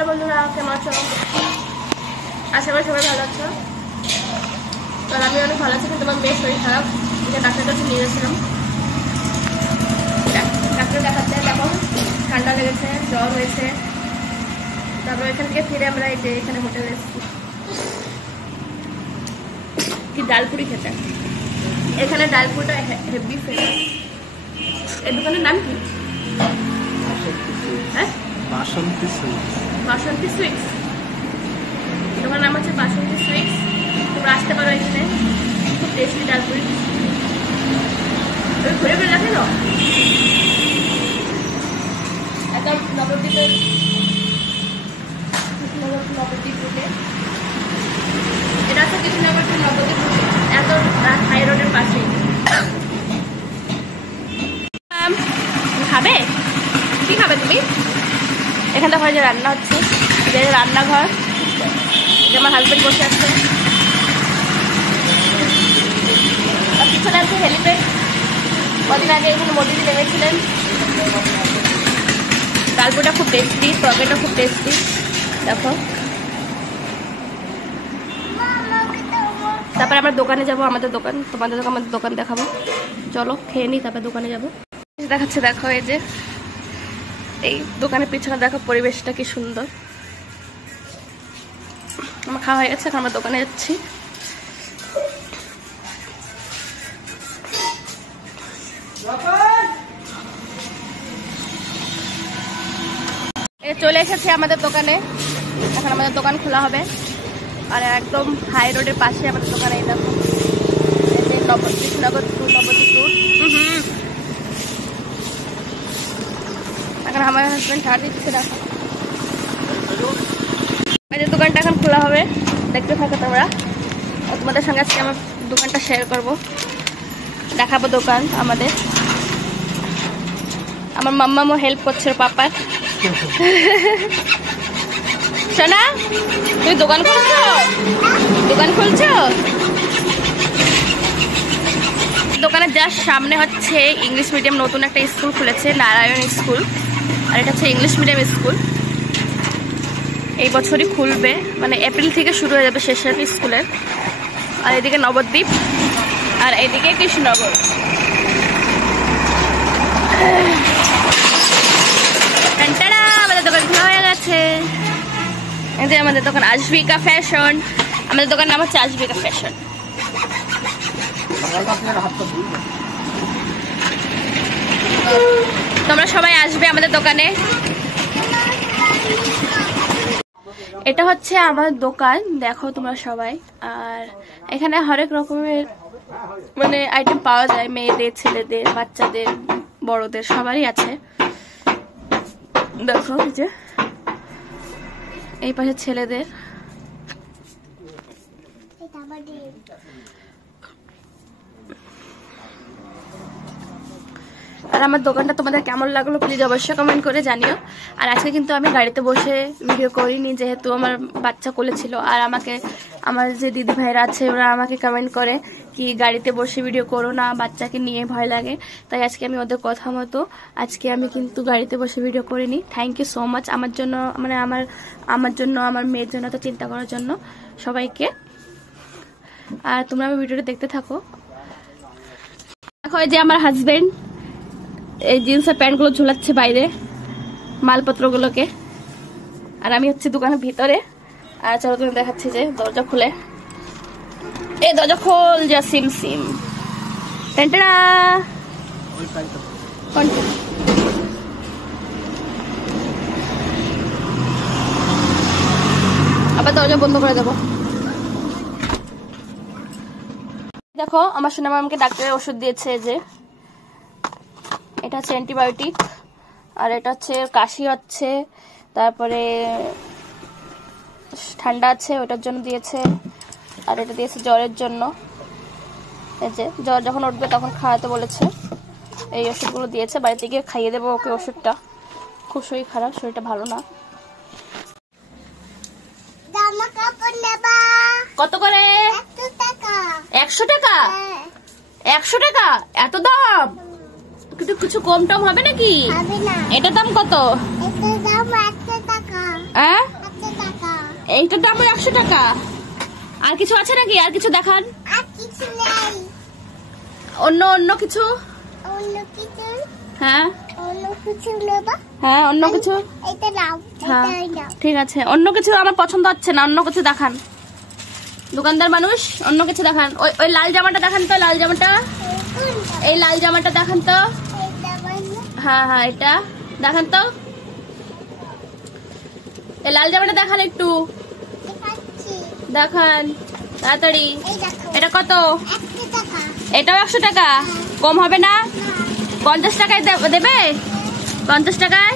Hello বন্ধুরা, কেমন আছো? আশা করি সবাই ভালো আছো। তো আমি অনেক ভালো আছি, কিন্তু আমার মেয়ের শরীর খারাপ। ডাক্তারের কাছে নিয়ে গেছিলাম, ডাক্তার দেখাচ্ছে। দেখো ঠান্ডা লেগেছে, জ্বর হয়েছে। তারপর এখান থেকে ফিরে আমরা এই যে এখানে হোটেলে এসেছি কি ডালপুরি খেতে। এখানে ডালপুরিটা হেভি ফেমাস। এই দোকানের নাম কি? হ্যাঁ, বাসন্তী সুইটস। বাসন্তী সুইটস দোকানের নাম হচ্ছে বাসন্তী সুইটস। তোমরা আসতে পারো এখানে, খুব টেস্টি ডালপুরি। ঘুরে ঘুরে দেখে না একদম নবদ্বীপের নবদ্বীপ রুটে। এটা হচ্ছে কৃষ্ণনগর টু নবদ্বীপ রুটে, এত হাই রোডের পাশে। খাবে কি খাবে তুমি? এখানে হয় যে রান্না হচ্ছে, যে রান্নাঘর, যে আমার হাজবেন্ড বসে আছে। আর পিছনে আছে হেলিপ্যাড। কদিন আগে এখানে মোদিজি নেমেছিলেন। ডালপুরিটা খুব টেস্টি, তরকারিটা খুব টেস্টি। দেখো, তারপরে আমরা দোকানে যাব, আমাদের দোকান, তোমাদের আমাদের দোকান দেখাবো। চলো খেয়ে নিই, তারপরে দোকানে যাবো। দেখাচ্ছে, দেখো এই যে এই দোকানের পিছনে দেখো পরিবেশটা কি সুন্দর। আমার খাওয়া হয়ে গেছে, এখন আমরা দোকানে যাচ্ছি। চলে এসেছি আমাদের দোকানে। এখন আমাদের দোকান খোলা হবে, আর একদম হাই রোডের পাশে আমাদের দোকানে। এই দেখো কৃষ্ণনগর টু নবদ্বীপ রোড। এখন আমার হাজবেন্ড ছাড় দিচ্ছে। দেখো আমাদের দোকানটা এখন খোলা হবে, দেখতে থাকো তোমরা। তোমাদের সঙ্গে আজকে আমার দোকানটা শেয়ার করব, দেখাবো দোকান আমাদের। আমার মাম্মামও হেল্প করছে পাপার। সোনা, তুমি দোকান খুলছো? দোকান খুলছো? দোকানের জাস্ট সামনে হচ্ছে ইংলিশ মিডিয়াম নতুন একটা স্কুল খুলেছে, নারায়ণ স্কুল। আর এটা হচ্ছে ইংলিশ মিডিয়াম স্কুল। এই বছরই খুলবে, মানে এপ্রিল থেকে শুরু হয়ে যাবে শেষের স্কুলের। আর এদিকে নবদ্বীপ, আর এদিকে কৃষ্ণনগর। আমাদের দোকান খোলা হয়ে গেছে। এই যে আমাদের দোকান আশবিকা ফ্যাশন। আমাদের দোকান নাম হচ্ছে আশবিকা ফ্যাশন। তোমরা সবাই আসবে আমাদের দোকানে। এটা হচ্ছে আমার দোকান, দেখো তোমরা সবাই। আর এখানে হরেক রকমের মানে আইটেম পাওয়া যায়, মেয়েদের, ছেলেদের, বাচ্চাদের, বড়দের, সবারই আছে। দেখো যে এই পাশে ছেলেদের। আর আমার দোকানটা তোমাদের কেমন লাগলো প্লিজ অবশ্যই কমেন্ট করে জানিও। আর আজকে কিন্তু আমি গাড়িতে বসে ভিডিও করিনি, যেহেতু আমার বাচ্চা কোলে ছিল। আর আমাকে আমার যে দিদি ভাইরা আছে ওরা আমাকে কমেন্ট করে কি গাড়িতে বসে ভিডিও করো না, বাচ্চাকে নিয়ে ভয় লাগে। তাই আজকে আমি ওদের কথা মতো আজকে আমি কিন্তু গাড়িতে বসে ভিডিও করিনি। থ্যাংক ইউ সো মাচ আমার জন্য, মানে আমার জন্য, আমার মেয়ের জন্য তো চিন্তা করার জন্য সবাইকে। আর তোমরা আমার ভিডিওটা দেখতে থাকো। দেখো এই যে আমার হাজবেন্ড এই জিন্সের প্যান্টগুলো ঝুলাচ্ছে বাইরে, মালপত্রগুলোকে। আর আমি হচ্ছে দোকানের ভিতরে। আর চলো তুমি দেখাচ্ছি যে দরজা খুলে, এই দরজা খোল যা সিম সিম। টেন্টেরা আবার দরজা বন্ধ করে দেবো। দেখো আমার সোনা মামাকে ডাক্তারের ওষুধ দিয়েছে, যে এটা হচ্ছে অ্যান্টিবায়োটিক। আর এটা হচ্ছে কাশি হচ্ছে, তারপরে ঠান্ডা আছে ওটার জন্য দিয়েছে। আর এটা দিয়েছে জ্বরের জন্য, এই যে জ্বর যখন উঠবে তখন খাওয়াতে বলেছে। এই ওষুধগুলো দিয়েছে, বাড়িতে গিয়ে খাইয়ে দেবো ওকে ওষুধটা। খুব শরীর খারাপ, শরীরটা ভালো না। কত করে? 100 টাকা। 100 টাকা? এত দাম? কিন্তু কিছু কম টম হবে নাকি? এটার দাম কত? এইটার দাম 100 টাকা। আর কিছু আছে নাকি? আর কিছু দেখান। অন্য অন্য কিছু? হ্যাঁ হ্যাঁ অন্য কিছু। ঠিক আছে, অন্য কিছু আমার পছন্দ হচ্ছে না, অন্য কিছু দেখান। দোকানদার মানুষ, অন্য কিছু দেখান। ওই লাল জামাটা দেখান তো, লাল জামাটা, এই লাল জামাটা দেখান তো। হ্যাঁ হ্যাঁ এটা দেখান তো, এই লাল জামাটা দেখান একটু, দেখান তাড়াতাড়ি। এটা কত? এটাও 100 টাকা। কম হবে না? 50 টাকায় দেবে? 50 টাকায়